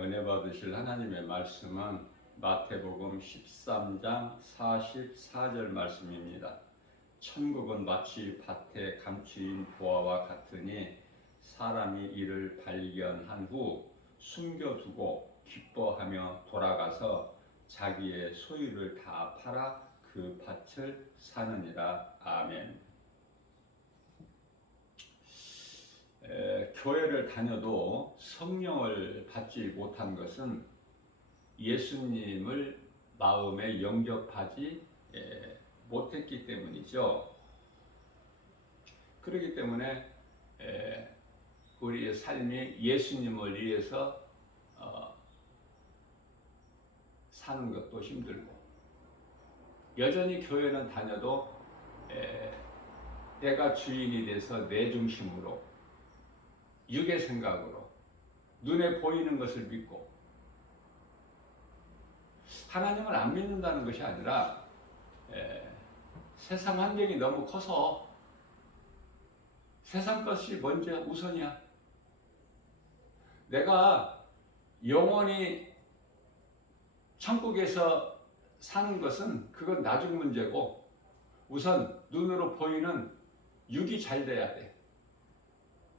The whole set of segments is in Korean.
은혜 받으실 하나님의 말씀은 마태복음 13장 44절 말씀입니다. 천국은 마치 밭에 감추인 보화와 같으니 사람이 이를 발견한 후 숨겨두고 기뻐하며 돌아가서 자기의 소유를 다 팔아 그 밭을 사느니라. 아멘. 교회를 다녀도 성령을 받지 못한 것은 예수님을 마음에 영접하지 못했기 때문이죠. 그렇기 때문에 우리의 삶이 예수님을 위해서 사는 것도 힘들고, 여전히 교회는 다녀도 내가 주인이 돼서 내 중심으로, 육의 생각으로, 눈에 보이는 것을 믿고, 하나님을 안 믿는다는 것이 아니라 세상 환경이 너무 커서 세상 것이 먼저 우선이야. 내가 영원히 천국에서 사는 것은 그건 나중 문제고, 우선 눈으로 보이는 육이 잘 돼야 돼.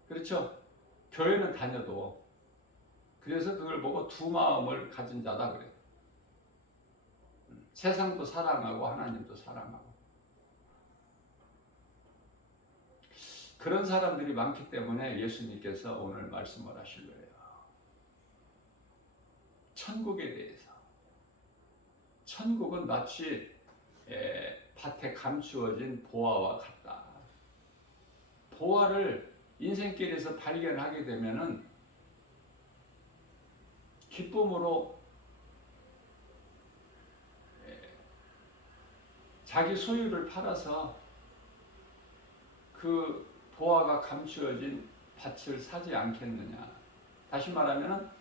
그렇죠? 교회는 다녀도. 그래서 그걸 보고 두 마음을 가진 자다 그래. 세상도 사랑하고 하나님도 사랑하고. 그런 사람들이 많기 때문에 예수님께서 오늘 말씀을 하실 거예요. 천국에 대해서. 천국은 마치 밭에 감추어진 보화와 같다. 보화를 인생길에서 발견하게 되면은 기쁨으로 자기 소유를 팔아서 그 보화가 감추어진 밭을 사지 않겠느냐. 다시 말하면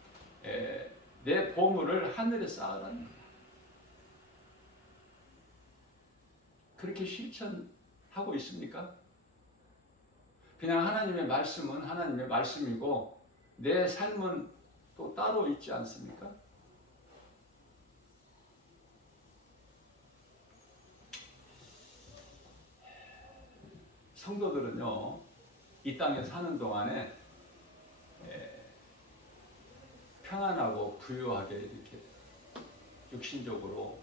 내 보물을 하늘에 쌓으라는 거야. 그렇게 실천하고 있습니까? 그냥 하나님의 말씀은 하나님의 말씀이고 내 삶은 또 따로 있지 않습니까? 성도들은요, 이 땅에 사는 동안에 평안하고 부유하게 이렇게 육신적으로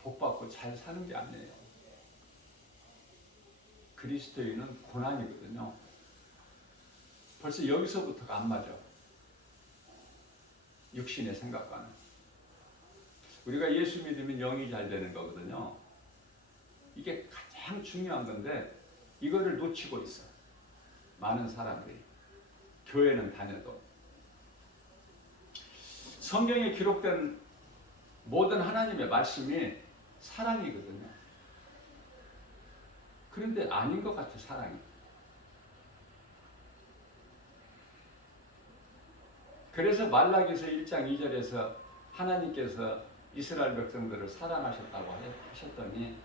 복받고 잘 사는 게 아니에요. 그리스도인은 고난이거든요. 벌써 여기서부터가 안 맞아. 육신의 생각과는. 우리가 예수 믿으면 영이 잘 되는 거거든요. 이게 가장 중요한 건데 이거를 놓치고 있어. 많은 사람들이. 교회는 다녀도. 성경에 기록된 모든 하나님의 말씀이 사랑이거든요. 그런데 아닌 것 같아, 사랑이. 그래서 말라기서 1장 2절에서 하나님께서 이스라엘 백성들을 사랑하셨다고 하셨더니,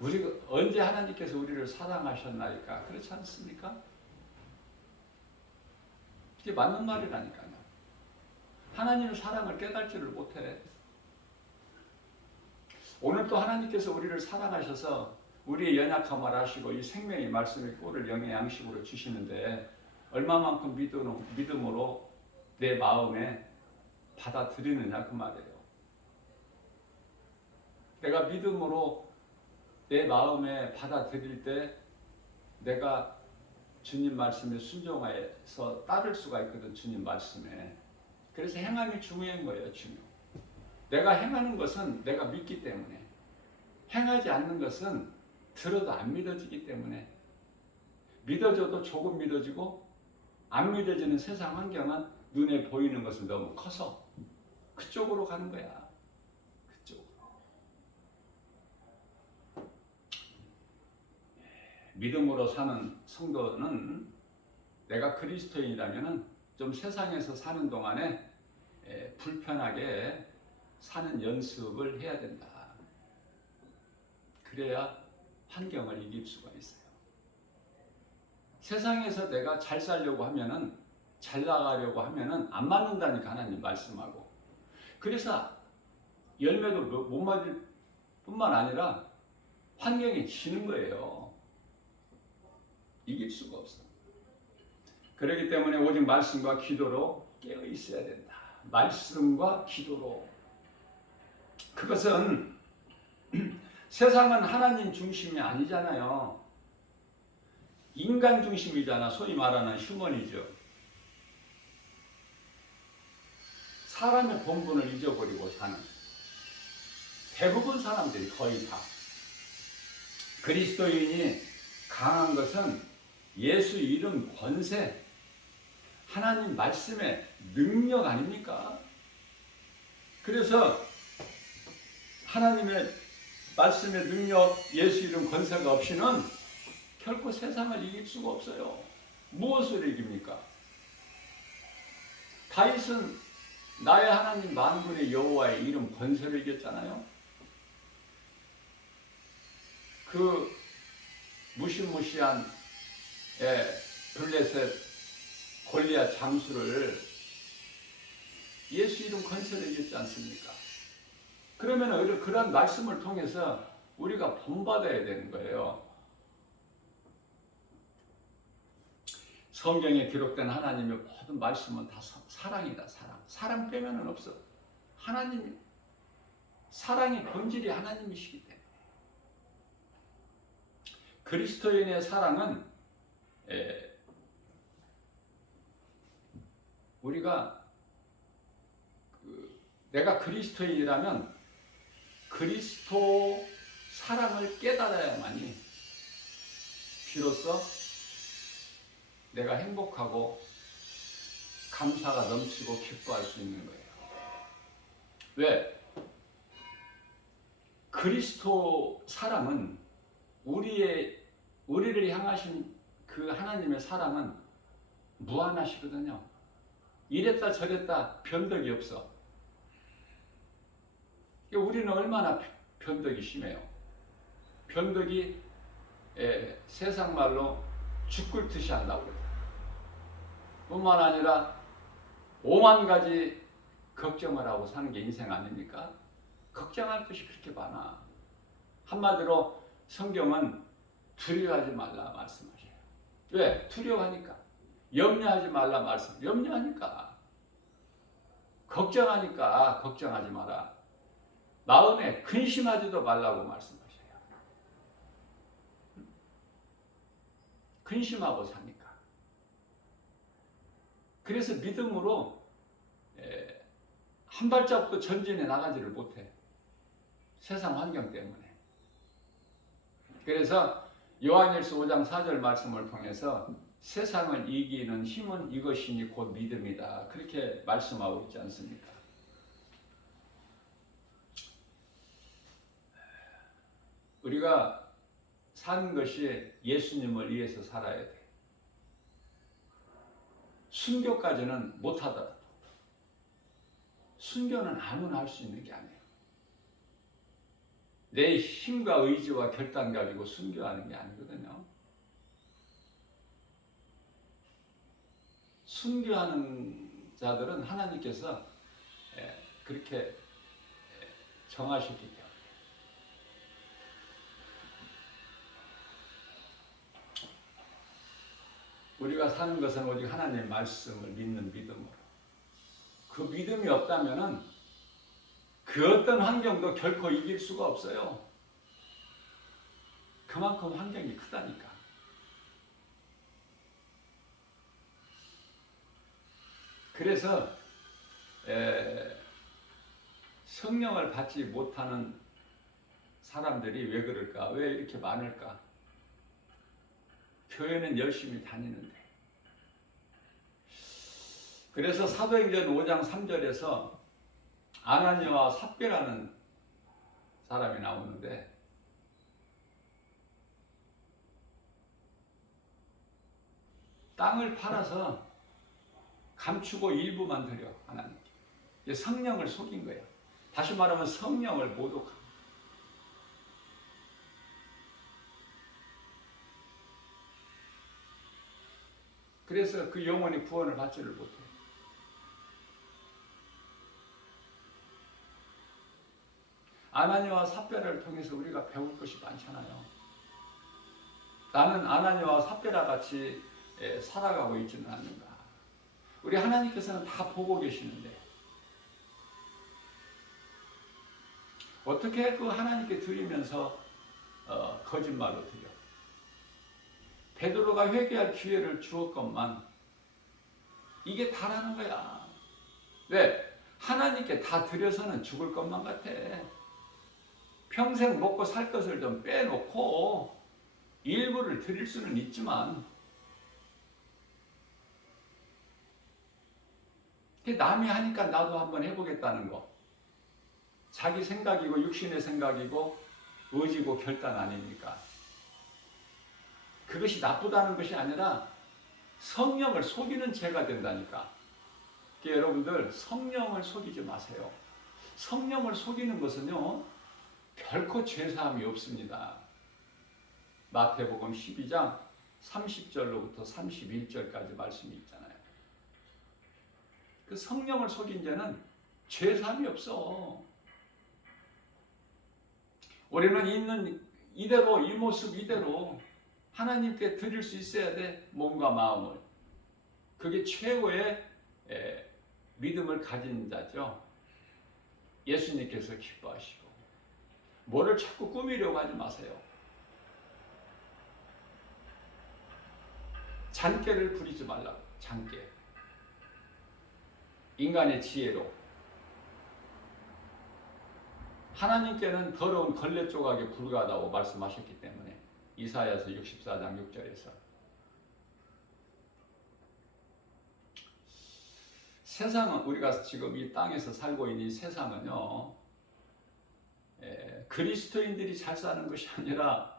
우리가 언제 하나님께서 우리를 사랑하셨나이까? 그렇지 않습니까? 이게 맞는 말이라니까요. 하나님의 사랑을 깨닫지를 못해. 오늘 또 하나님께서 우리를 사랑하셔서 우리의 연약함을 아시고 이 생명의 말씀의 꿀을 영의 양식으로 주시는데, 얼마만큼 믿음으로 내 마음에 받아들이느냐 그 말이에요. 내가 믿음으로 내 마음에 받아들일 때 내가 주님 말씀에 순종해서 따를 수가 있거든, 주님 말씀에. 그래서 행함이 중요한 거예요, 중요. 내가 행하는 것은 내가 믿기 때문에, 행하지 않는 것은 들어도 안 믿어지기 때문에, 믿어져도 조금 믿어지고 안 믿어지는 세상 환경은 눈에 보이는 것은 너무 커서 그쪽으로 가는 거야. 그쪽으로. 믿음으로 사는 성도는 내가 그리스도인이라면 좀 세상에서 사는 동안에 불편하게 사는 연습을 해야 된다. 그래야 환경을 이길 수가 있어요. 세상에서 내가 잘 살려고 하면은 잘 나가려고 하면은 안 맞는다니까, 하나님 말씀하고. 그래서 열매도 못 맞을 뿐만 아니라 환경이 지는 거예요. 이길 수가 없어. 그렇기 때문에 오직 말씀과 기도로 깨어 있어야 된다. 말씀과 기도로. 그것은 세상은 하나님 중심이 아니잖아요. 인간 중심이잖아. 소위 말하는 휴머니죠. 사람의 본분을 잊어버리고 사는 대부분 사람들이 거의 다. 그리스도인이 강한 것은 예수 이름 권세, 하나님 말씀의 능력 아닙니까? 그래서 하나님의 말씀의 능력, 예수 이름 권세가 없이는 결코 세상을 이길 수가 없어요. 무엇을 이깁니까? 다윗은 나의 하나님 만군의 여호와의 이름 권세를 이겼잖아요. 그 무시무시한 블레셋 골리앗 장수를 예수 이름 권세를 이겼지 않습니까? 그러면 그런 말씀을 통해서 우리가 본받아야 되는 거예요. 성경에 기록된 하나님의 모든 말씀은 다 사랑이다. 사랑 빼면은 없어. 하나님, 사랑의 본질이 하나님이시기 때문에. 그리스도인의 사랑은 우리가 내가 그리스도인이라면 그리스도 사랑을 깨달아야만이 비로소 내가 행복하고 감사가 넘치고 기뻐할 수 있는 거예요. 왜? 그리스도 사랑은 우리를 향하신 그 하나님의 사랑은 무한하시거든요. 이랬다 저랬다 변덕이 없어. 우리는 얼마나 변덕이 심해요. 변덕이 세상 말로 죽글듯이 한다고 그래요. 뿐만 아니라 5만 가지 걱정을 하고 사는 게 인생 아닙니까? 걱정할 것이 그렇게 많아. 한마디로 성경은 두려워하지 말라 말씀하셔요. 왜? 두려워하니까. 염려하지 말라 말씀. 염려하니까. 걱정하니까 걱정하지 마라. 마음에 근심하지도 말라고 말씀하셔요. 근심하고 사니까. 그래서 믿음으로 한 발자국도 전진해 나가지를 못해. 세상 환경 때문에. 그래서 요한일서 5장 4절 말씀을 통해서 세상을 이기는 힘은 이것이니 곧 믿음이다. 그렇게 말씀하고 있지 않습니까? 우리가 사는 것이 예수님을 위해서 살아야 돼. 순교까지는 못하더라도 순교는 아무나 할 수 있는 게 아니에요. 내 힘과 의지와 결단 가지고 순교하는 게 아니거든요. 순교하는 자들은 하나님께서 그렇게 정하셨기 때문에. 우리가 사는 것은 오직 하나님의 말씀을 믿는 믿음으로. 그 믿음이 없다면은 그 어떤 환경도 결코 이길 수가 없어요. 그만큼 환경이 크다니까. 그래서 성령을 받지 못하는 사람들이 왜 그럴까? 왜 이렇게 많을까? 교회는 열심히 다니는데. 그래서 사도행전 5장 3절에서 아나니아와 삽비라는 사람이 나오는데 땅을 팔아서 감추고 일부만 드려 하나님께. 성령을 속인 거예요. 다시 말하면 성령을 모독한. 그래서 그 영혼이 구원을 받지를 못해. 아나니아와 삽비라를 통해서 우리가 배울 것이 많잖아요. 나는 아나니아와 삽비라 같이 살아가고 있지는 않는가. 우리 하나님께서는 다 보고 계시는데 어떻게 그 하나님께 드리면서 거짓말로 드려? 베드로가 회개할 기회를 주었건만 이게 다라는 거야. 왜? 하나님께 다 드려서는 죽을 것만 같아. 평생 먹고 살 것을 좀 빼놓고 일부를 드릴 수는 있지만 남이 하니까 나도 한번 해보겠다는 거. 자기 생각이고 육신의 생각이고 의지고 결단 아닙니까? 그것이 나쁘다는 것이 아니라 성령을 속이는 죄가 된다니까. 그러니까 여러분들 성령을 속이지 마세요. 성령을 속이는 것은요 결코 죄사함이 없습니다. 마태복음 12장 30절로부터 31절까지 말씀이 있잖아요. 그 성령을 속인 자는 죄사함이 없어. 우리는 있는 이대로 이 모습 이대로 하나님께 드릴 수 있어야 돼. 몸과 마음을. 그게 최고의 믿음을 가진 자죠. 예수님께서 기뻐하시고 뭐를 자꾸 꾸미려고 하지 마세요. 잔꾀를 부리지 말라고. 잔꾀. 인간의 지혜로. 하나님께는 더러운 걸레 조각에 불과하다고 말씀하셨기 때문에 이사야서 64장 6절에서 세상은 우리가 지금 이 땅에서 살고 있는 이 세상은요 그리스도인들이 잘 사는 것이 아니라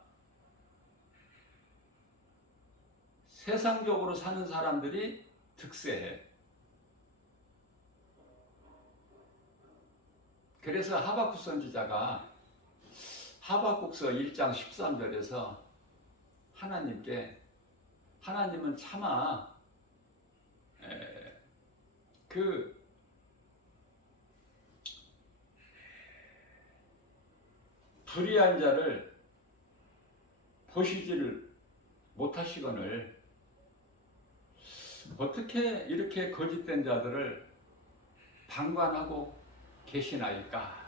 세상적으로 사는 사람들이 득세해. 그래서 하박국 선지자가 하박국서 1장 13절에서 하나님께 하나님은 차마 그 불의한 자를 보시지를 못하시거늘 어떻게 이렇게 거짓된 자들을 방관하고 계시나이까?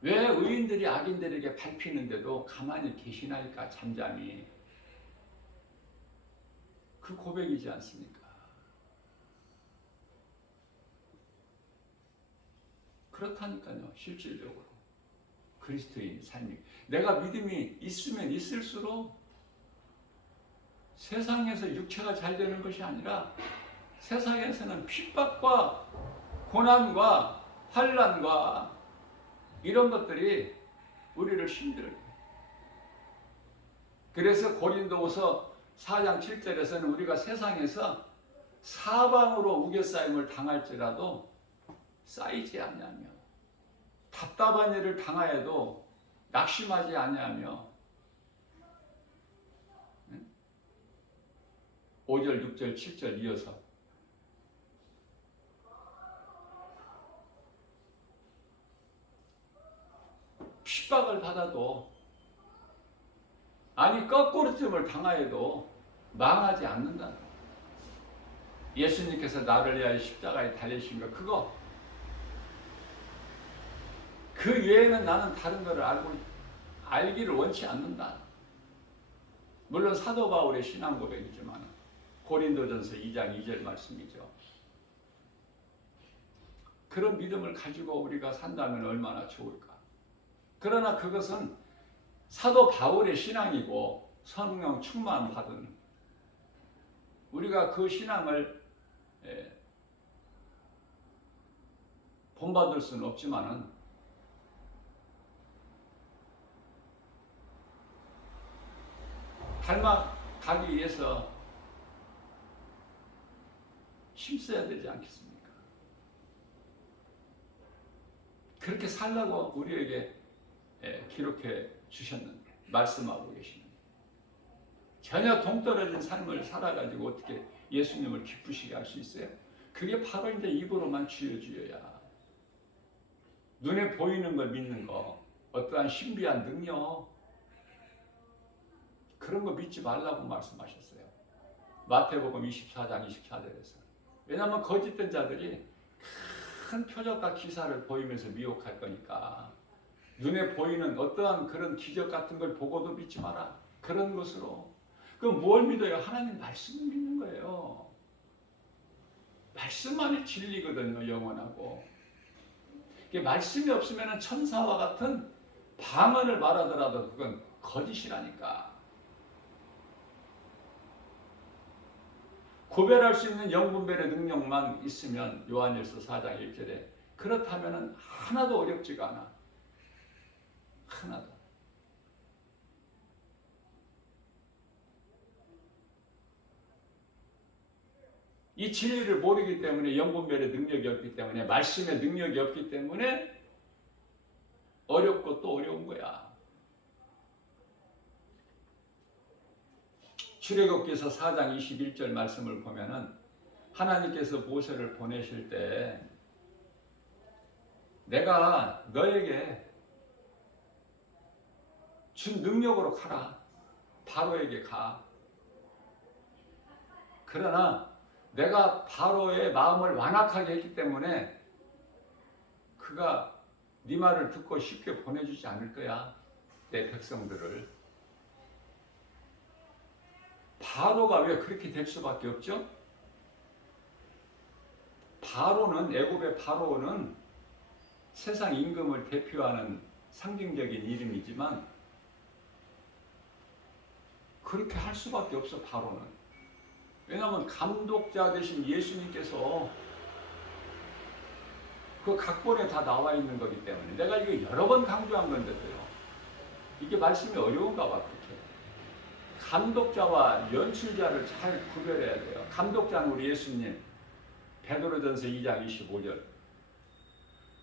왜 의인들이 악인들에게 밟히는데도 가만히 계시나이까? 잠잠히. 그 고백이지 않습니까? 그렇다니까요. 실질적으로 그리스도인 삶이 내가 믿음이 있으면 있을수록 세상에서 육체가 잘 되는 것이 아니라 세상에서는 핍박과 고난과 환난과 이런 것들이 우리를 힘들게. 그래서 고린도후서 4장 7절에서는 우리가 세상에서 사방으로 우겨싸임을 당할지라도 쌓이지 아니하며 답답한 일을 당하여도 낙심하지 아니하며 5절, 6절, 7절 이어서 핍박을 받아도 아니 거꾸로쯤을 당하여도 망하지 않는다. 예수님께서 나를 위하여 십자가에 달리신 거 그거 그 외에는 나는 다른 것을 알기를 원치 않는다. 물론 사도 바울의 신앙 고백이지만 고린도전서 2장 2절 말씀이죠. 그런 믿음을 가지고 우리가 산다면 얼마나 좋을까. 그러나 그것은 사도 바울의 신앙이고 성령 충만 받은 우리가 그 신앙을 본받을 수는 없지만은 닮아가기 위해서 힘써야 되지 않겠습니까? 그렇게 살라고 우리에게 기록해 주셨는데, 말씀하고 계시는데 전혀 동떨어진 삶을 살아가지고 어떻게 예수님을 기쁘시게 할 수 있어요? 그게 바로 이제 입으로만 주여 주여야. 눈에 보이는 걸 믿는 거, 어떠한 신비한 능력, 그런 거 믿지 말라고 말씀하셨어요. 마태복음 24장 24절에서. 왜냐하면 거짓된 자들이 큰 표적과 기사를 보이면서 미혹할 거니까 눈에 보이는 어떠한 그런 기적 같은 걸 보고도 믿지 마라. 그런 것으로. 그럼 뭘 믿어요? 하나님 말씀을 믿는 거예요. 말씀만이 진리거든요. 영원하고. 말씀이 없으면 천사와 같은 방언을 말하더라도 그건 거짓이라니까. 구별할 수 있는 영분별의 능력만 있으면 요한일서 4장 1절에 그렇다면 하나도 어렵지가 않아. 하나도. 이 진리를 모르기 때문에 영분별의 능력이 없기 때문에 말씀의 능력이 없기 때문에 어렵고 또 어려운 거야. 출애굽기서 4장 21절 말씀을 보면은 하나님께서 모세를 보내실 때 내가 너에게 준 능력으로 가라. 바로에게 가. 그러나 내가 바로의 마음을 완악하게 했기 때문에 그가 네 말을 듣고 쉽게 보내주지 않을 거야. 내 백성들을. 바로가 왜 그렇게 될 수밖에 없죠? 바로는, 애굽의 바로는 세상 임금을 대표하는 상징적인 이름이지만 그렇게 할 수밖에 없어. 바로는. 왜냐하면 감독자 되신 예수님께서 그 각본에 다 나와 있는 거기 때문에. 내가 이거 여러 번 강조한 건데도요, 이게 말씀이 어려운가 봐. 그렇게 감독자와 연출자를 잘 구별해야 돼요. 감독자는 우리 예수님, 베드로전서 2장 25절.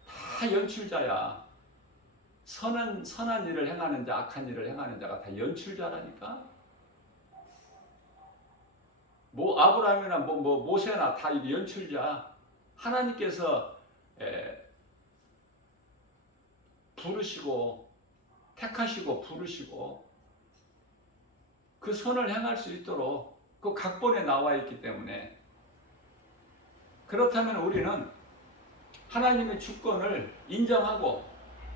다 연출자야. 선한 일을 행하는 자, 악한 일을 행하는 자가 다 연출자라니까. 아브라함이나 모세나 다 연출자. 하나님께서 부르시고 택하시고 부르시고 그 선을 행할 수 있도록 그 각본에 나와 있기 때문에. 그렇다면 우리는 하나님의 주권을 인정하고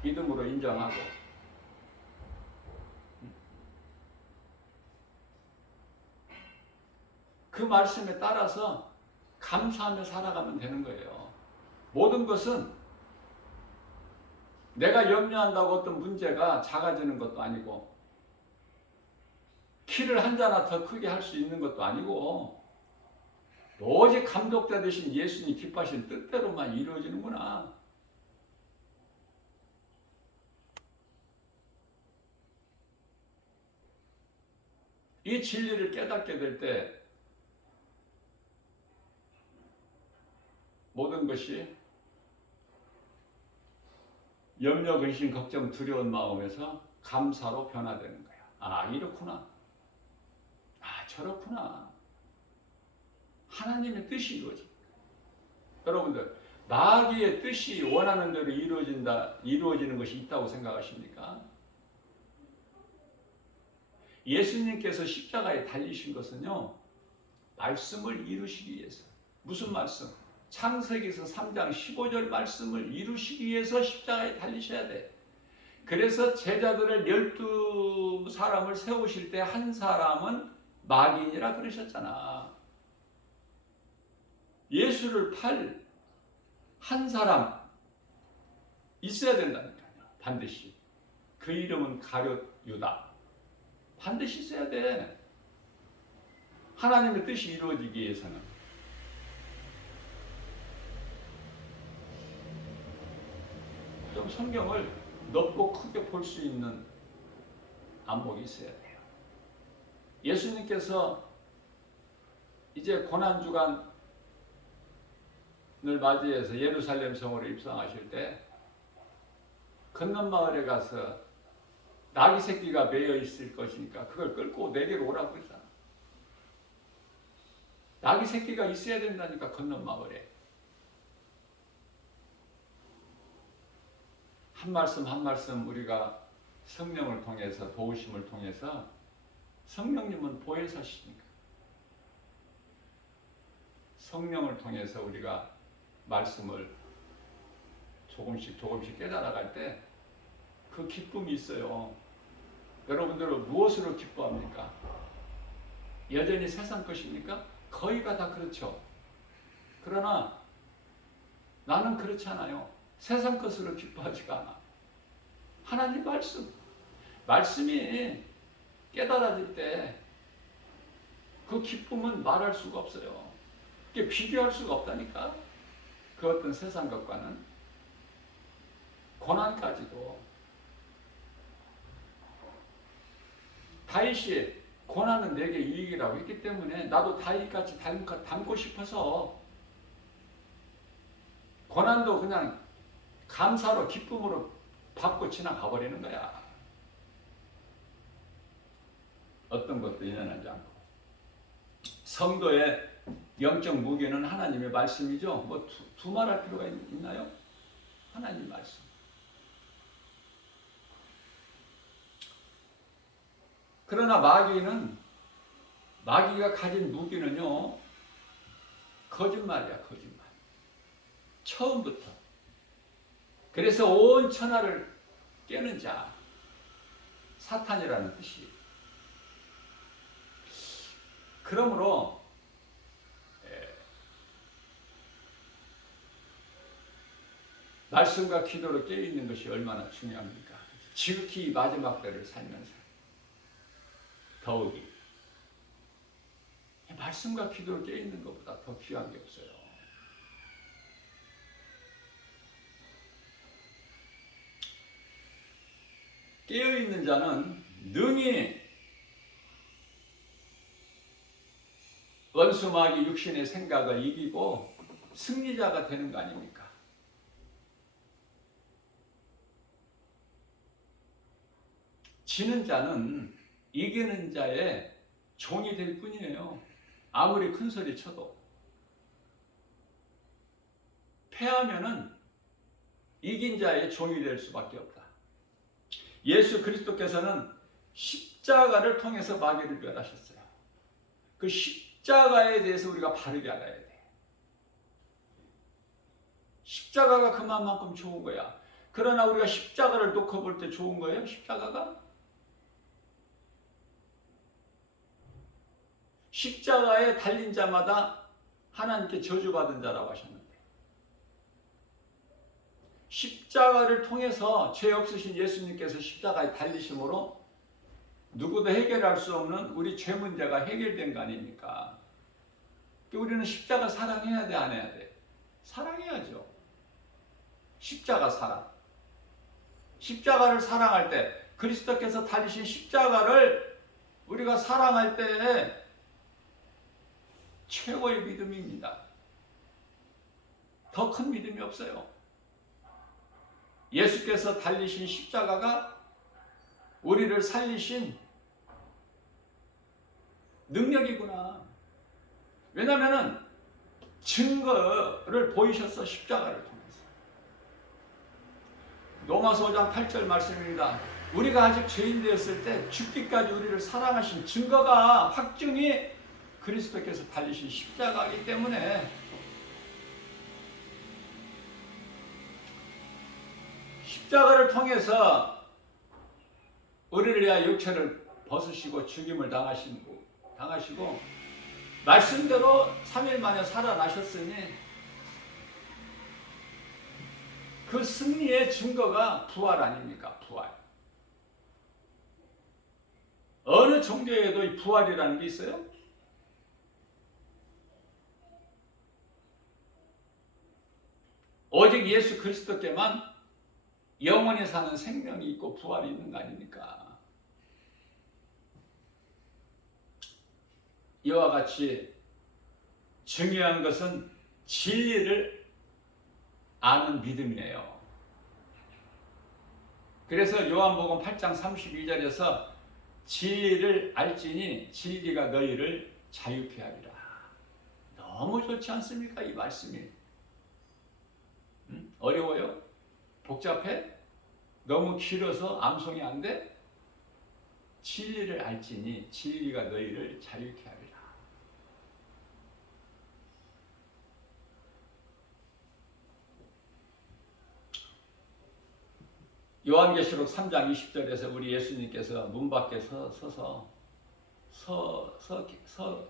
믿음으로 인정하고 그 말씀에 따라서 감사하며 살아가면 되는 거예요. 모든 것은 내가 염려한다고 어떤 문제가 작아지는 것도 아니고 키를 한 자나 더 크게 할 수 있는 것도 아니고 오직 감독자 되신 예수님 기뻐하신 뜻대로만 이루어지는구나. 이 진리를 깨닫게 될 때 모든 것이 염려, 근심, 걱정, 두려운 마음에서 감사로 변화되는 거야. 아, 이렇구나. 아, 저렇구나. 하나님의 뜻이 이루어져. 여러분들, 마귀의 뜻이 원하는 대로 이루어지는 것이 있다고 생각하십니까? 예수님께서 십자가에 달리신 것은요, 말씀을 이루시기 위해서. 무슨 말씀? 창세기서 3장 15절 말씀을 이루시기 위해서 십자가에 달리셔야 돼. 그래서 제자들을 12사람을 세우실 때 한 사람은 마귀인이라 그러셨잖아. 예수를 팔 한 사람 있어야 된다니까요. 반드시. 그 이름은 가룟 유다. 반드시 있어야 돼. 하나님의 뜻이 이루어지기 위해서는. 좀 성경을 넓고 크게 볼 수 있는 안목이 있어야 돼요. 예수님께서 이제 고난주간을 맞이해서 예루살렘 성으로 입성하실 때 건넌마을에 가서 나귀 새끼가 매여 있을 것이니까 그걸 끌고 내게로 오라고 그러잖아. 나귀 새끼가 있어야 된다니까 건넌 마을에. 한 말씀 한 말씀 우리가 성령을 통해서 도우심을 통해서 성령님은 보혜사시니까 성령을 통해서 우리가 말씀을 조금씩 깨달아갈 때 그 기쁨이 있어요. 여러분들은 무엇으로 기뻐합니까? 여전히 세상 것입니까? 거의가 다 그렇죠. 그러나 나는 그렇지 않아요. 세상 것으로 기뻐하지가 않아. 하나님 말씀이 깨달아질 때 그 기쁨은 말할 수가 없어요. 이게 비교할 수가 없다니까. 그 어떤 세상 것과는 고난까지도. 다윗이 고난은 내게 이익이라고 했기 때문에 나도 다윗같이 닮고 싶어서 고난도 그냥 감사로 기쁨으로 받고 지나가 버리는 거야. 어떤 것도 인연하지 않고. 성도의 영적 무기는 하나님의 말씀이죠. 뭐 두말할 필요가 있나요? 하나님 말씀. 그러나 마귀가 가진 무기는요, 거짓말이야, 거짓말. 처음부터. 그래서 온 천하를 깨는 자, 사탄이라는 뜻이. 그러므로 말씀과 기도로 깨어있는 것이 얼마나 중요합니까? 지극히 마지막 때를 살면서 더욱이 말씀과 기도로 깨어있는 것보다 더 귀한 게 없어요. 깨어있는 자는 능히 원수마귀 육신의 생각을 이기고 승리자가 되는 거 아닙니까? 지는 자는 이기는 자의 종이 될 뿐이에요. 아무리 큰 소리 쳐도. 패하면은 이긴 자의 종이 될 수밖에 없다. 예수 그리스도께서는 십자가를 통해서 마귀를 멸하셨어요. 그 십자가에 대해서 우리가 바르게 알아야 돼. 십자가가 그만큼 좋은 거야. 그러나 우리가 십자가를 놓고 볼 때 좋은 거예요? 십자가가? 십자가에 달린 자마다 하나님께 저주받은 자라고 하셨는데, 십자가를 통해서 죄 없으신 예수님께서 십자가에 달리심으로 누구도 해결할 수 없는 우리 죄 문제가 해결된 거 아닙니까? 우리는 십자가 사랑해야 돼, 안 해야 돼? 사랑해야죠. 십자가 사랑. 십자가를 사랑할 때, 그리스도께서 달리신 십자가를 우리가 사랑할 때 최고의 믿음입니다. 더 큰 믿음이 없어요. 예수께서 달리신 십자가가 우리를 살리신 능력이구나. 왜냐하면 증거를 보이셔서 십자가를 통해서. 로마서 5장 8절 말씀입니다. 우리가 아직 죄인 되었을 때 죽기까지 우리를 사랑하신 증거가, 확증이 그리스도께서 달리신 십자가이기 때문에 십자가를 통해서 우리를 위하여 육체를 벗으시고 죽임을 당하시고 말씀대로 3일 만에 살아나셨으니 그 승리의 증거가 부활 아닙니까? 부활. 어느 종교에도 이 부활이라는 게 있어요? 오직 예수 그리스도께만 영원히 사는 생명이 있고 부활이 있는 거 아닙니까? 이와 같이 중요한 것은 진리를 아는 믿음이에요. 그래서 요한복음 8장 32절에서 진리를 알지니 진리가 너희를 자유케 하리라. 너무 좋지 않습니까? 이 말씀이. 어려워요? 복잡해? 너무 길어서 암송이 안 돼? 진리를 알지니 진리가 너희를 자유케 하리라. 요한계시록 3장 20절에서 우리 예수님께서 문 밖에 서서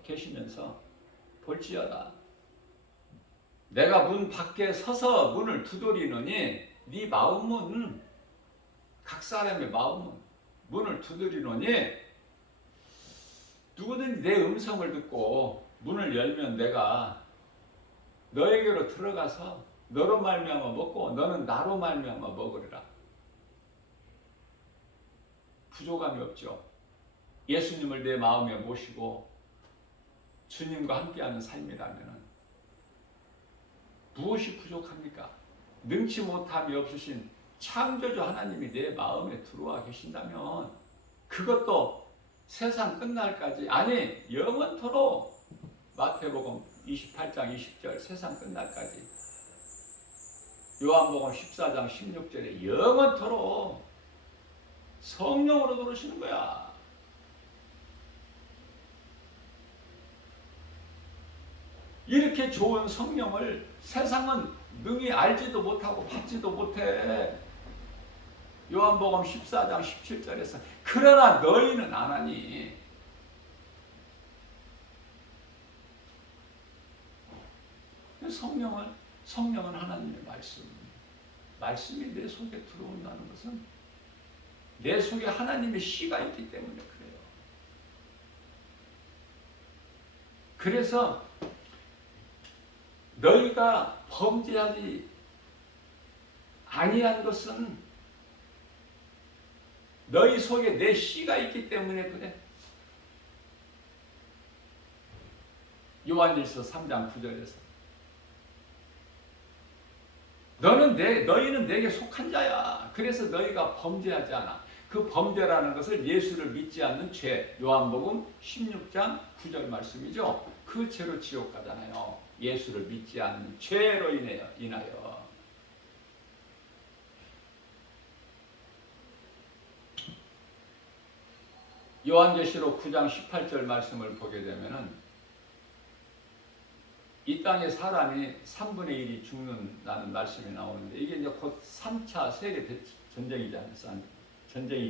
계시면서 볼지어다. 내가 문 밖에 서서 문을 두드리노니 네 마음은 각 사람의 마음은 문을 두드리노니 누구든지 내 음성을 듣고 문을 열면 내가 너에게로 들어가서 너로 말미암아 먹고 너는 나로 말미암아 먹으리라. 부족함이 없죠. 예수님을 내 마음에 모시고 주님과 함께하는 삶이라면 무엇이 부족합니까? 능치 못함이 없으신 창조주 하나님이 내 마음에 들어와 계신다면 그것도 세상 끝날까지, 아니 영원토록, 마태복음 28장 20절 세상 끝날까지, 요한복음 14장 16절에 영원토록 성령으로 들어오시는 거야. 이렇게 좋은 성령을 세상은 능히 알지도 못하고 받지도 못해. 요한복음 14장 17절에서 그러나 너희는 안 하니. 성령은 하나님의 말씀이 내 속에 들어온다는 것은 내 속에 하나님의 씨가 있기 때문에 그래요. 그래서 너희가 범죄하지 아니한 것은 너희 속에 내 씨가 있기 때문에 그래. 요한일서 3장 9절에서 너희는 내게 속한 자야. 그래서 너희가 범죄하지 않아. 그 범죄라는 것을 예수를 믿지 않는 죄. 요한복음 16장 9절 말씀이죠. 그 죄로 지옥 가잖아요. 예수를 믿지 않는 죄로 인하여. 요한계시록 9장 18절 말씀을 보게 되면은 이 땅에 사람이 3분의 1이 죽는다는 말씀이 나오는데 이게 이제 곧 3차 세계 전쟁이지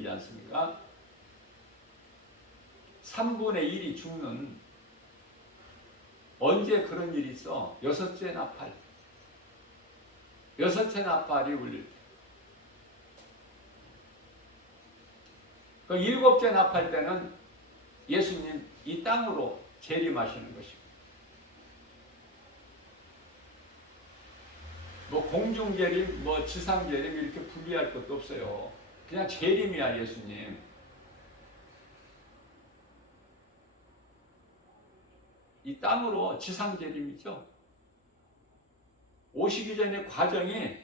않습니까? 3분의 1이 죽는, 언제 그런 일이 있어? 여섯째 나팔이 울릴 때. 그 일곱째 나팔 때는 예수님 이 땅으로 재림하시는 것이고, 뭐 공중재림, 뭐 지상재림 이렇게 분리할 것도 없어요. 그냥 재림이야, 예수님. 이 땅으로 지상재림이죠. 오시기 전에 과정이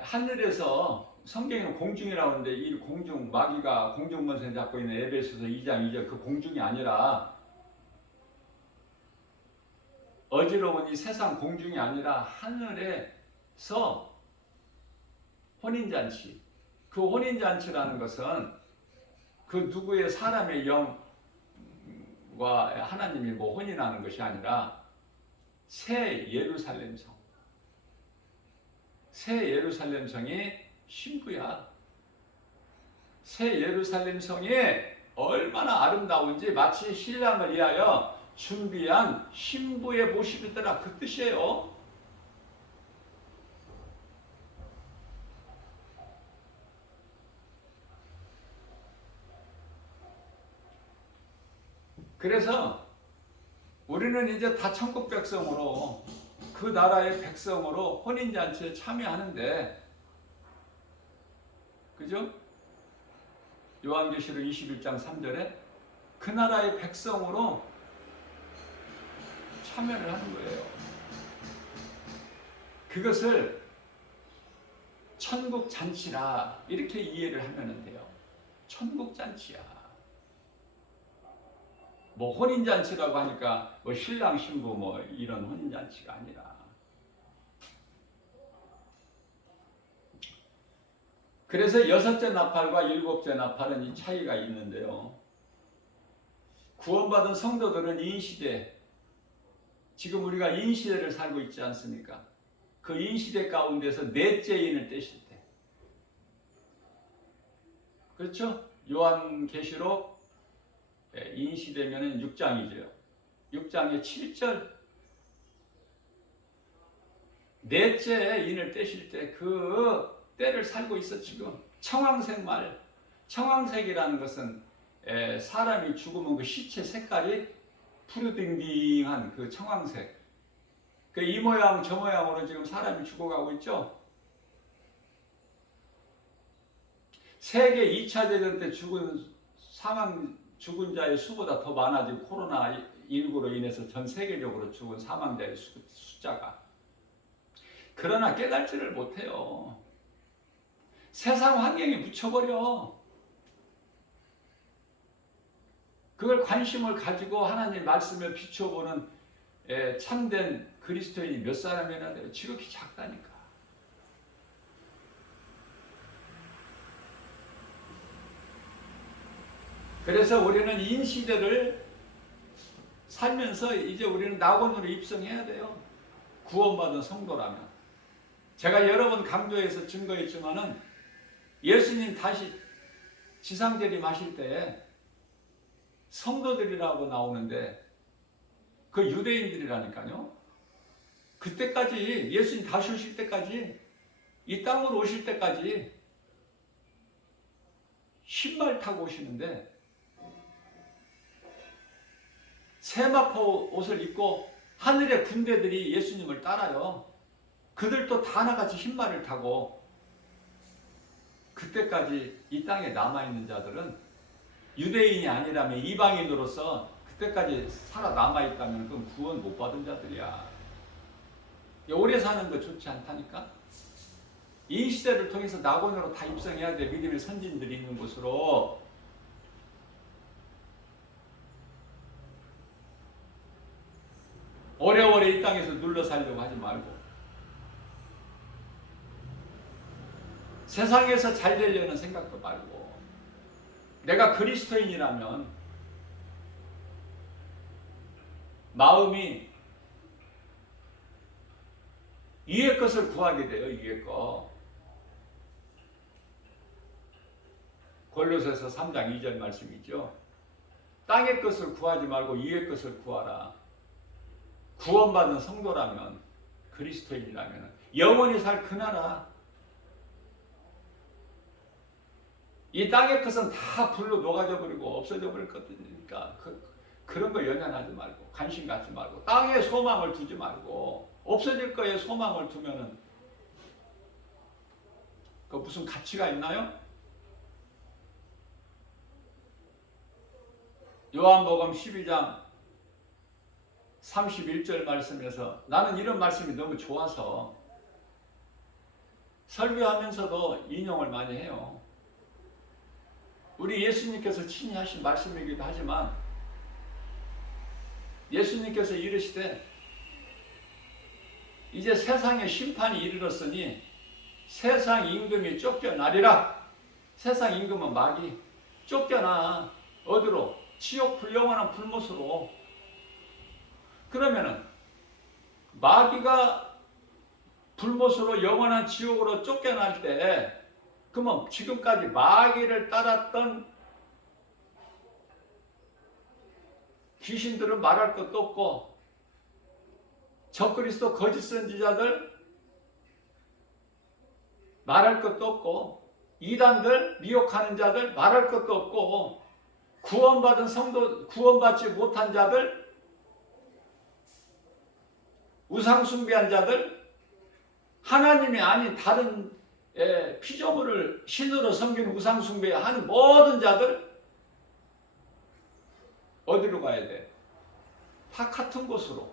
하늘에서, 성경에는 공중이라고 하는데 이 공중, 마귀가 공중권세 잡고 있는 에베소서 2장 2절 그 공중이 아니라, 어지러운 이 세상 공중이 아니라 하늘에서 혼인잔치. 그 혼인잔치라는 것은 그 누구의 사람의 영과 하나님이 뭐 혼인하는 것이 아니라 새 예루살렘 성. 새 예루살렘 성이 신부야. 새 예루살렘 성이 얼마나 아름다운지 마치 신랑을 위하여 준비한 신부의 모습이더라, 그 뜻이에요. 그래서 우리는 이제 다 천국 백성으로, 그 나라의 백성으로 혼인잔치에 참여하는데, 그죠? 요한계시록 21장 3절에 그 나라의 백성으로 참여를 하는 거예요. 그것을 천국 잔치라 이렇게 이해를 하면 돼요. 천국 잔치야. 뭐 혼인 잔치라고 하니까 뭐 신랑 신부 뭐 이런 혼인 잔치가 아니라. 그래서 여섯째 나팔과 일곱째 나팔은 이 차이가 있는데요. 구원받은 성도들은 인시대, 지금 우리가 인시대를 살고 있지 않습니까? 그 인시대 가운데서 넷째 인을 떼실 때, 그렇죠? 요한계시록 인시대면은 6장이죠. 6장의 7절, 넷째 인을 떼실 때 그 때를 살고 있어. 지금 청황색 말, 청황색이라는 것은 사람이 죽으면 그 시체 색깔이 푸르딩딩한 그 청황색, 그 이 모양 저 모양으로 지금 사람이 죽어가고 있죠. 세계 2차 대전 때 죽은 자의 수보다 더 많아지고 코로나19로 인해서 전 세계적으로 죽은 사망자의 숫자가. 그러나 깨달지를 못해요. 세상 환경에 묻혀버려. 그걸 관심을 가지고 하나님 말씀을 비춰보는 참된 그리스도인이 몇 사람이나 돼요. 지극히 작다니까. 그래서 우리는 인시대를 살면서 이제 우리는 낙원으로 입성해야 돼요. 구원받은 성도라면. 제가 여러 번 강조해서 증거했지만은 예수님 다시 지상 재림하실 때 성도들이라고 나오는데 그 유대인들이라니까요. 그때까지 예수님 다시 오실 때까지 이 땅으로 오실 때까지 신발 타고 오시는데 세마포 옷을 입고 하늘의 군대들이 예수님을 따라요. 그들도 다 하나같이 흰말을 타고. 그때까지 이 땅에 남아있는 자들은 유대인이 아니라면 이방인으로서 그때까지 살아남아있다면 그건 구원 못 받은 자들이야. 오래 사는 거 좋지 않다니까. 이 시대를 통해서 낙원으로 다 입성해야 돼. 믿음의 선진들이 있는 곳으로. 오래오래 이 땅에서 눌러 살려고 하지 말고 세상에서 잘 되려는 생각도 말고 내가 그리스도인이라면 마음이 위의 것을 구하게 돼요. 위의 것. 골로새서 3장 2절 말씀이죠. 땅의 것을 구하지 말고 위의 것을 구하라. 구원받은 성도라면, 그리스도인이라면 영원히 살 그 나라, 이 땅의 것은 다 불로 녹아져 버리고 없어져 버릴 것이니까 그런 거 연연하지 말고 관심 갖지 말고 땅에 소망을 두지 말고 없어질 거에 소망을 두면은 그 무슨 가치가 있나요? 요한복음 12장 31절 말씀에서 나는 이런 말씀이 너무 좋아서 설교하면서도 인용을 많이 해요. 우리 예수님께서 친히 하신 말씀이기도 하지만 예수님께서 이르시되 이제 세상의 심판이 이르렀으니 세상 임금이 쫓겨나리라. 세상 임금은 마귀. 쫓겨나. 어디로? 지옥 불영원한 불못으로. 그러면은 마귀가 불못으로 영원한 지옥으로 쫓겨날 때 그러면 지금까지 마귀를 따랐던 귀신들은 말할 것도 없고 적그리스도 거짓 선지자들 말할 것도 없고 이단들 미혹하는 자들 말할 것도 없고 구원받은 성도 구원받지 못한 자들 우상 숭배한 자들 하나님이 아닌 다른 피조물을 신으로 섬기는 우상 숭배하는 모든 자들 어디로 가야 돼? 다 같은 곳으로.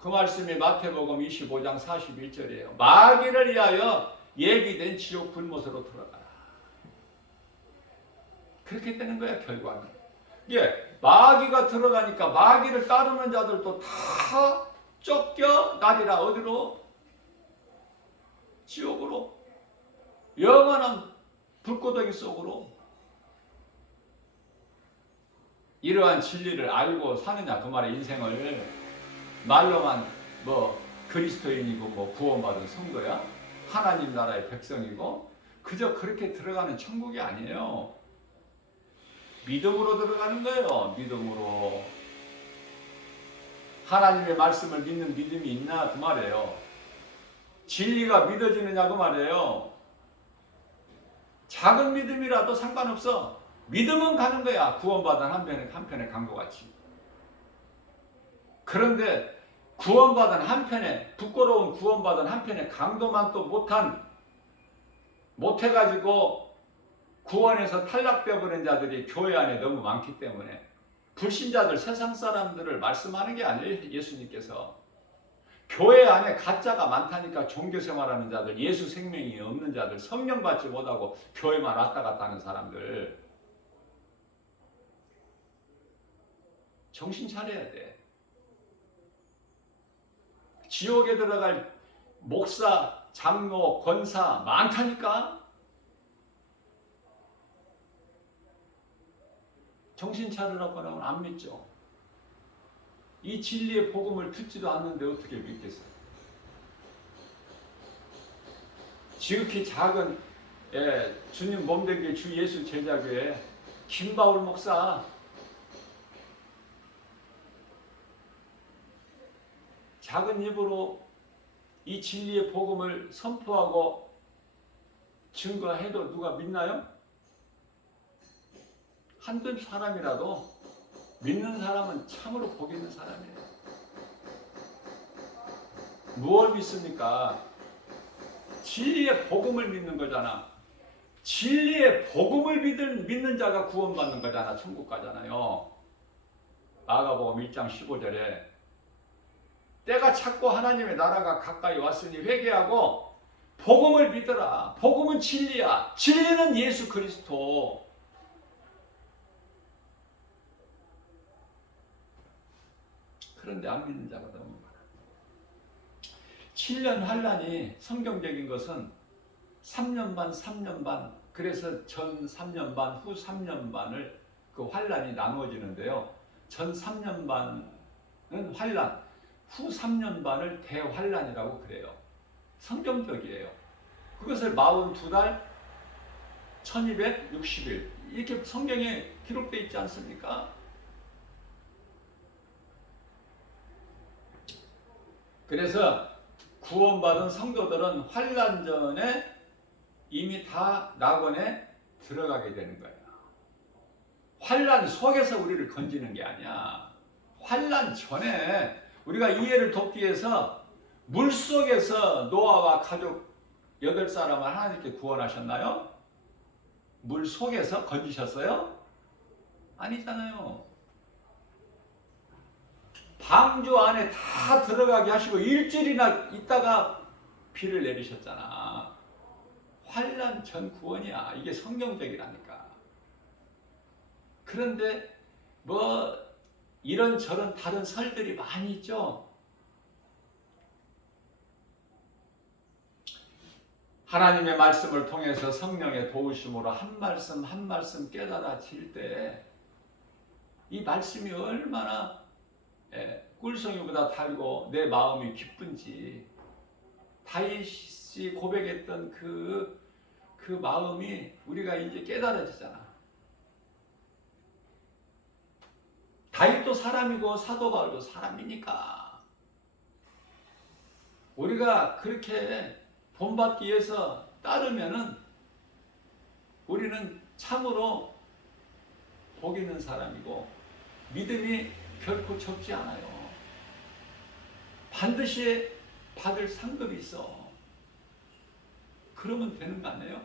그 말씀이 마태복음 25장 41절이에요. 마귀를 위하여 예비된 지옥 불못으로 들어가라. 그렇게 되는 거야, 결과는. 예, 마귀가 들어가니까 마귀를 따르는 자들도 다 쫓겨나리라. 어디로? 지옥으로. 영원한 불구덩이 속으로. 이러한 진리를 알고 사느냐, 그 말의 인생을 말로만 뭐 그리스도인이고 뭐 구원받은 성도야, 하나님 나라의 백성이고, 그저 그렇게 들어가는 천국이 아니에요. 믿음으로 들어가는 거예요. 믿음으로. 하나님의 말씀을 믿는 믿음이 있나 그 말이에요. 진리가 믿어지느냐 그 말이에요. 작은 믿음이라도 상관없어. 믿음은 가는 거야. 구원받은 한편에 간 것 같이. 그런데 구원받은 한편에, 부끄러운 구원받은 한편에 강도만 또 못해가지고 구원에서 탈락되어 버린 자들이 교회 안에 너무 많기 때문에, 불신자들, 세상 사람들을 말씀하는 게 아니에요. 예수님께서 교회 안에 가짜가 많다니까, 종교생활하는 자들, 예수 생명이 없는 자들, 성령 받지 못하고 교회만 왔다 갔다 하는 사람들, 정신 차려야 돼. 지옥에 들어갈 목사, 장로, 권사 많다니까. 정신 차리라고 하면 안 믿죠. 이 진리의 복음을 듣지도 않는데 어떻게 믿겠어요? 지극히 작은 주님 몸된 게 주 예수 제자교회 김바울 목사, 작은 입으로 이 진리의 복음을 선포하고 증거해도 누가 믿나요? 한두 사람이라도 믿는 사람은 참으로 복 있는 사람이에요. 무엇을 믿습니까? 진리의 복음을 믿는 거잖아. 진리의 복음을 믿는 자가 구원받는 거잖아. 천국 가잖아요. 마가복음 1장 15절에 때가 찼고 하나님의 나라가 가까이 왔으니 회개하고 복음을 믿어라. 복음은 진리야. 진리는 예수 그리스도. 그런데 안 믿는 자가 너무 많아. 7년 환란이 성경적인 것은 3년 반, 3년 반, 그래서 전 3년 반, 후 3년 반을 그 환란이 나누어지는데요. 전 3년 반은 환란, 후 3년 반을 대환란이라고 그래요. 성경적이에요. 그것을 42달, 1260일 이렇게 성경에 기록되어 있지 않습니까? 그래서 구원받은 성도들은 환란 전에 이미 다 낙원에 들어가게 되는 거예요. 환란 속에서 우리를 건지는 게 아니야. 환란 전에 우리가 이해를 돕기 위해서 물속에서 노아와 가족 8사람을 하나님께 구원하셨나요? 물속에서 건지셨어요? 아니잖아요. 방주 안에 다 들어가게 하시고 일주일이나 있다가 비를 내리셨잖아. 환란 전 구원이야. 이게 성경적이라니까. 그런데 뭐 이런저런 다른 설들이 많이 있죠. 하나님의 말씀을 통해서 성령의 도우심으로 한 말씀 한 말씀 깨달아질 때 이 말씀이 얼마나 꿀송이보다 달고 내 마음이 기쁜지, 다윗이 고백했던 그 마음이 우리가 이제 깨달아지잖아. 다윗도 사람이고 사도 바울도 사람이니까 우리가 그렇게 본받기 위해서 따르면은 우리는 참으로 복 있는 사람이고 믿음이 결코 적지 않아요. 반드시 받을 상급이 있어. 그러면 되는 거 아니에요?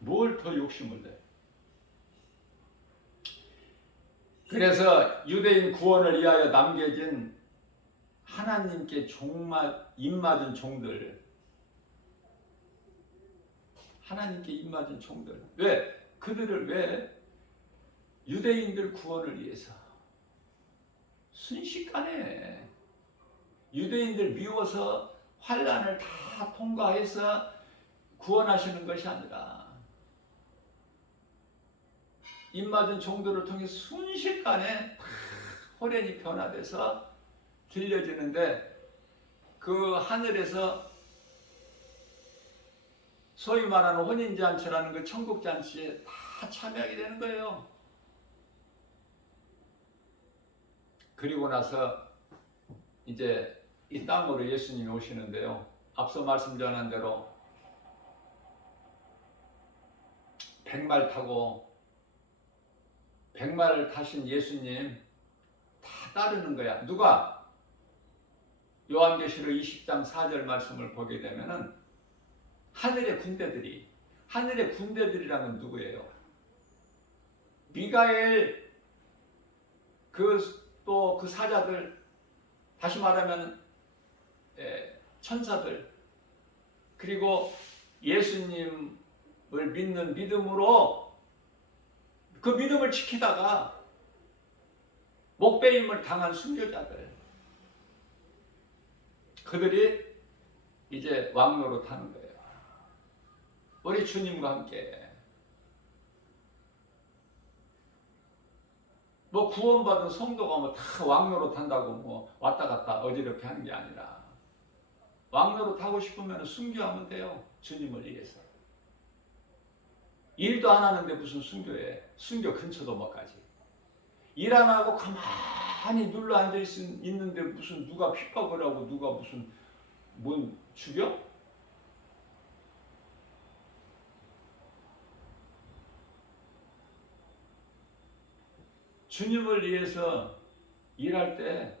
뭘 더 욕심을 내? 그래서 유대인 구원을 위하여 남겨진 하나님께 입맞은 종들, 하나님께 입맞은 종들. 왜? 그들을 왜? 유대인들 구원을 위해서 순식간에 유대인들 미워서 환난을 다 통과해서 구원하시는 것이 아니라 입맞은 종들을 통해 순식간에 호련히 변화돼서 들려지는데 그 하늘에서 소위 말하는 혼인잔치라는 그 천국잔치에 다 참여하게 되는 거예요. 그리고 나서 이제 이 땅으로 예수님이 오시는데요. 앞서 말씀 전한 대로 백말 타고 백말을 타신 예수님 다 따르는 거야. 누가? 요한계시록 20장 4절 말씀을 보게 되면은 하늘의 군대들이라면 누구예요? 미가엘 또 그 사자들, 다시 말하면 천사들, 그리고 예수님을 믿는 믿음으로 그 믿음을 지키다가 목배임을 당한 순교자들, 그들이 이제 왕노로 타는 거예요. 우리 주님과 함께. 뭐 구원받은 성도가 뭐 다 왕노로 탄다고 뭐 왔다 갔다 어지럽게 하는 게 아니라 왕노로 타고 싶으면 순교하면 돼요. 주님을 위해서. 일도 안 하는데 무슨 순교해. 순교 근처도 못 가지. 일 안 하고 가만히 눌러 앉아 있는데 무슨 누가 핍박을 하고 누가 무슨 뭔 죽여? 주님을 위해서 일할 때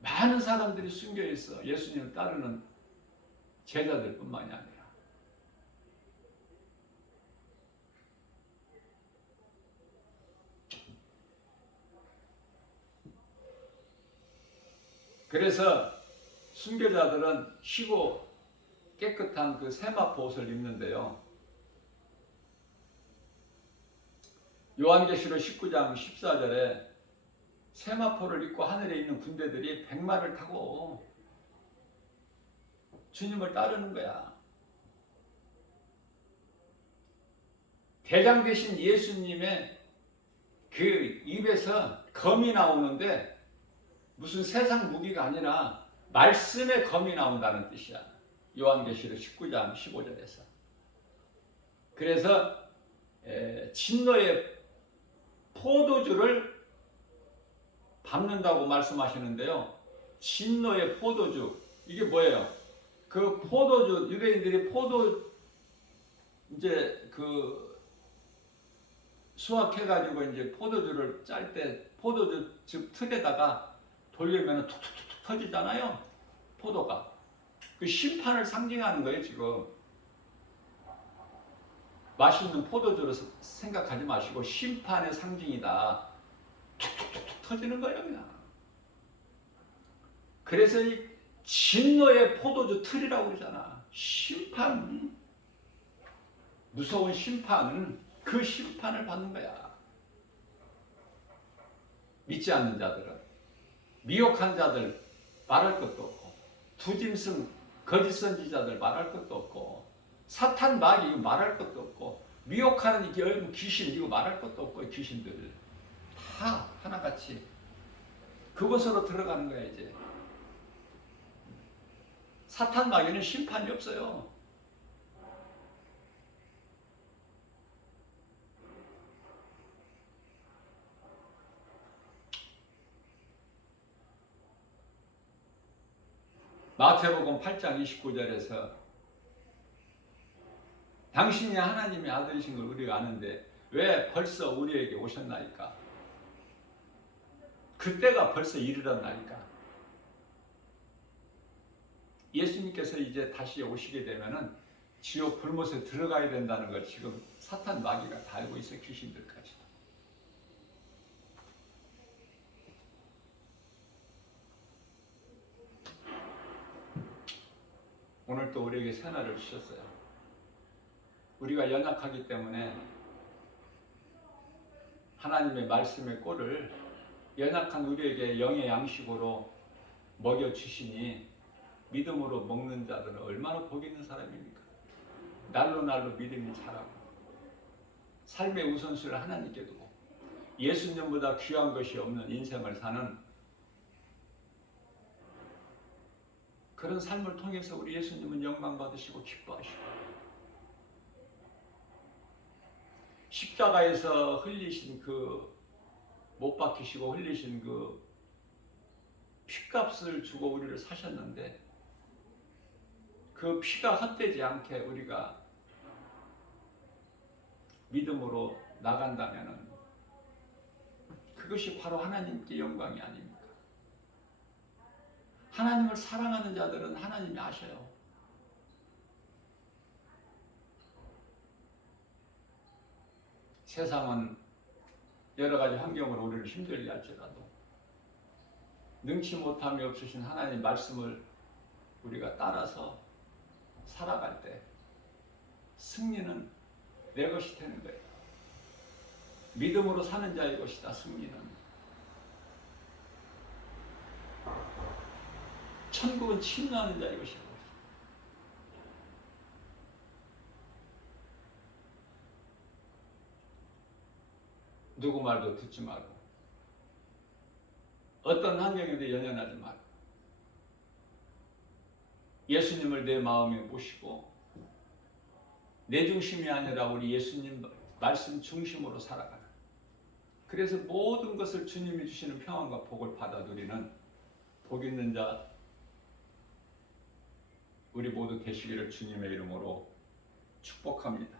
많은 사람들이 순교해 있어. 예수님을 따르는 제자들 뿐만이 아니라. 그래서 순교자들은 희고 깨끗한 그 세마포 옷을 입는데요. 요한계시록 19장 14절에 세마포를 입고 하늘에 있는 군대들이 백마를 타고 주님을 따르는 거야. 대장 되신 예수님의 그 입에서 검이 나오는데 무슨 세상 무기가 아니라 말씀의 검이 나온다는 뜻이야. 요한계시록 19장 15절에서. 그래서 진노의 포도주를 밟는다고 말씀하시는데요. 진노의 포도주, 이게 뭐예요? 그 포도주, 유대인들이 이제 그 수확해가지고 이제 포도주를 짤 때 포도주 즉 틀에다가 돌리면 툭툭툭 터지잖아요. 포도가. 그 심판을 상징하는 거예요, 지금. 맛있는 포도주로 생각하지 마시고 심판의 상징이다. 툭툭툭 터지는 거예요, 그냥. 그래서 이 진노의 포도주 틀이라고 그러잖아. 심판, 무서운 심판, 그 심판을 받는 거야. 믿지 않는 자들은, 미혹한 자들 말할 것도 없고, 두짐승, 거짓 선지자들 말할 것도 없고, 사탄 마귀 말할 것도 없고, 미혹하는 귀신 이거 말할 것도 없고, 귀신들 다 하나같이 그곳으로 들어가는 거야. 이제 사탄 마귀는 심판이 없어요. 마태복음 8장 29절에서 당신이 하나님의 아들이신 걸 우리가 아는데 왜 벌써 우리에게 오셨나이까? 그때가 벌써 이르렀나이까? 예수님께서 이제 다시 오시게 되면은 지옥 불못에 들어가야 된다는 걸 지금 사탄 마귀가 다 알고 있어요. 귀신들까지도. 오늘 또 우리에게 새날을 주셨어요. 우리가 연약하기 때문에 하나님의 말씀의 꼴을 연약한 우리에게 영의 양식으로 먹여주시니 믿음으로 먹는 자들은 얼마나 복 있는 사람입니까? 날로 날로 믿음이 자라고 삶의 우선순위를 하나님께 두고 예수님보다 귀한 것이 없는 인생을 사는 그런 삶을 통해서 우리 예수님은 영광 받으시고 기뻐하시고 십자가에서 흘리신 그 못 박히시고 흘리신 그 피값을 주고 우리를 사셨는데 그 피가 헛되지 않게 우리가 믿음으로 나간다면 그것이 바로 하나님께 영광이 아닙니까? 하나님을 사랑하는 자들은 하나님이 아셔요. 세상은 여러 가지 환경으로 우리를 힘들게 할지라도 능치 못함이 없으신 하나님 말씀을 우리가 따라서 살아갈 때 승리는 내 것이 되는 거예요. 믿음으로 사는 자의 것이다. 승리는. 천국은 침노하는 자의 것이다. 누구 말도 듣지 말고 어떤 환경에도 연연하지 말고 예수님을 내 마음에 모시고 내 중심이 아니라 우리 예수님 말씀 중심으로 살아가는, 그래서 모든 것을 주님이 주시는 평안과 복을 받아 누리는 복 있는 자 우리 모두 되시기를 주님의 이름으로 축복합니다.